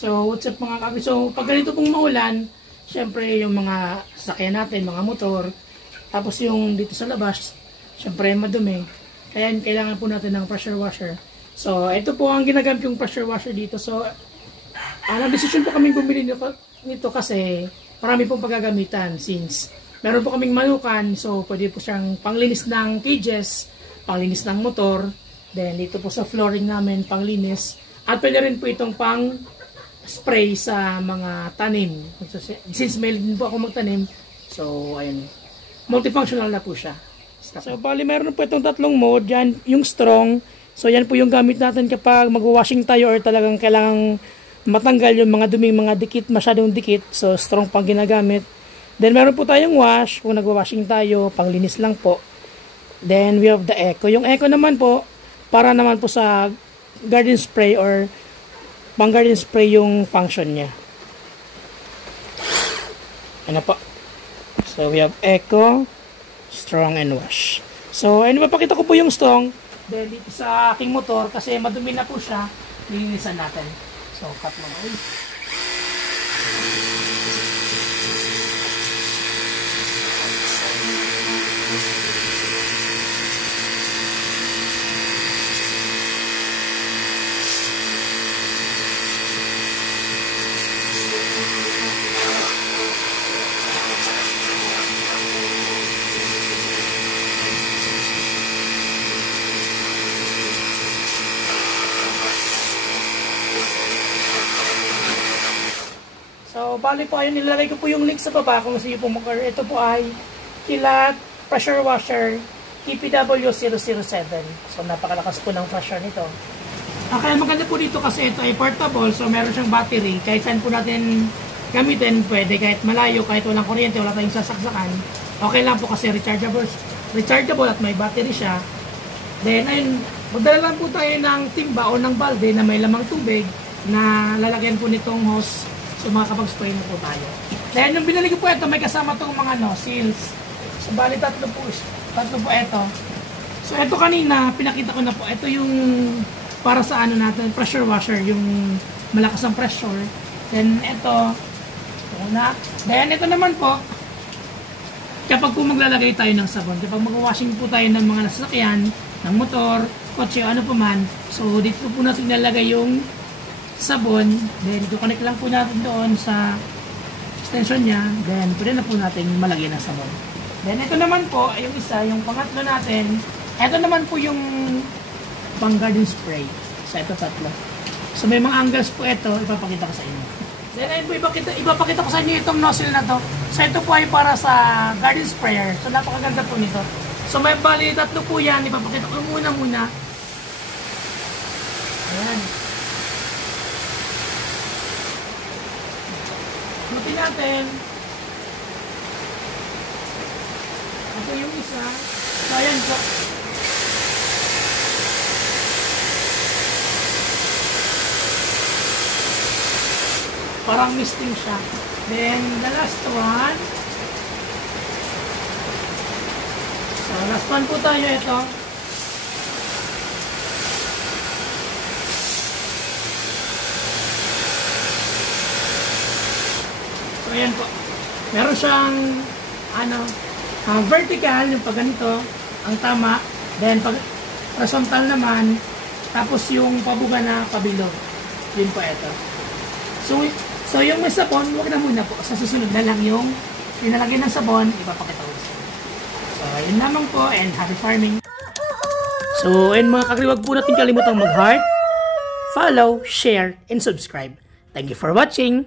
So, what's up mga kakri? So, pag ganito pong maulan, syempre yung mga sasakyan natin, mga motor, tapos yung dito sa labas, syempre madumi. Kaya kailangan po natin ng pressure washer. So, ito po ang ginagamit yung pressure washer dito. So, nag-decision po kaming bumili nito kasi marami pong paggagamitan since meron po kaming manukan. So, pwede po siyang panglinis ng cages, panglinis ng motor. Then, dito po sa flooring namin, panglinis. At pwede rin po itong pang spray sa mga tanim. Since may din po ako magtanim, so ayun, multifunctional na po siya. So bali meron po itong tatlong mode, yan yung strong. So yan po yung gamit natin kapag mag-washing tayo or talagang kailangang matanggal yung mga duming mga dikit, masyadong dikit. So strong pang ginagamit. Then meron po tayong wash, kung nag-washing tayo, panglinis lang po. Then we have the eco. Yung eco naman po, para naman po sa garden spray or pang garden spray yung function niya. Ano po? So we have eco, strong, and wash. So ayun, mapakita ko po yung strong. Then dito sa aking motor, kasi madumi na po siya, lilinisan natin. So cut mo na. So, bali po ayun, nilalagay ko po yung link sa baba kung gusto nyo po mag-order. Ito po ay Kilat Pressure Washer KPW007. So, napakalakas po ng pressure nito. Kaya maganda po dito kasi ito ay portable. So, meron siyang battery. Kahit saan po natin gamitin, pwede. Kahit malayo, kahit walang kuryente, wala tayong sasaksakan. Okay lang po kasi rechargeable at may battery siya. Then, ayun, magdala lang po tayo ng timba o ng balde na may lamang tubig na lalagyan po nitong hose. So makakapag-spray na po tayo. Dahil nung binili ko po ito, may kasama itong mga seals. So bali tatlo po ito. So ito kanina, pinakita ko na po. Ito yung para sa natin, pressure washer, yung malakas ang pressure. Then ito, una. Then ito naman po, kapag po maglalagay tayo ng sabon, kapag mag-washing po tayo ng mga nasasakyan, ng motor, kotse, ano pa man. So dito po natin nalagay yung sabon, then i-connect lang po natin doon sa extension niya, then pwede na po natin malagyan ng sabon. Then ito naman po, yung isa, yung pangatlo natin, ito naman po yung pang garden spray. So ito tatlo. So may mga angles po ito, ipapakita ko sa inyo. Then ayun po, ipapakita ko sa inyo itong nozzle na to. So ito po ay para sa garden sprayer. So napakaganda po nito. So may bali tatlo po yan, ipapakita ko muna. Ayan. Buti natin. Ito yung isa. So, ayan po. Parang misting siya. Then, the last one. So, last one po tayo ito. So, ayan po. Meron siyang vertical, yung pag ganito, ang tama. Then, pag horizontal naman, tapos yung pabuga na pabilog. Yun po ito. So yung may sabon, huwag na muna po. Sa susunod na lang yung pinalagyan ng sabon, ipapakita ko sa inyo. So, yun lamang po, and happy farming. So, and mga kakri, huwag po natin kalimutang mag-heart, follow, share, and subscribe. Thank you for watching.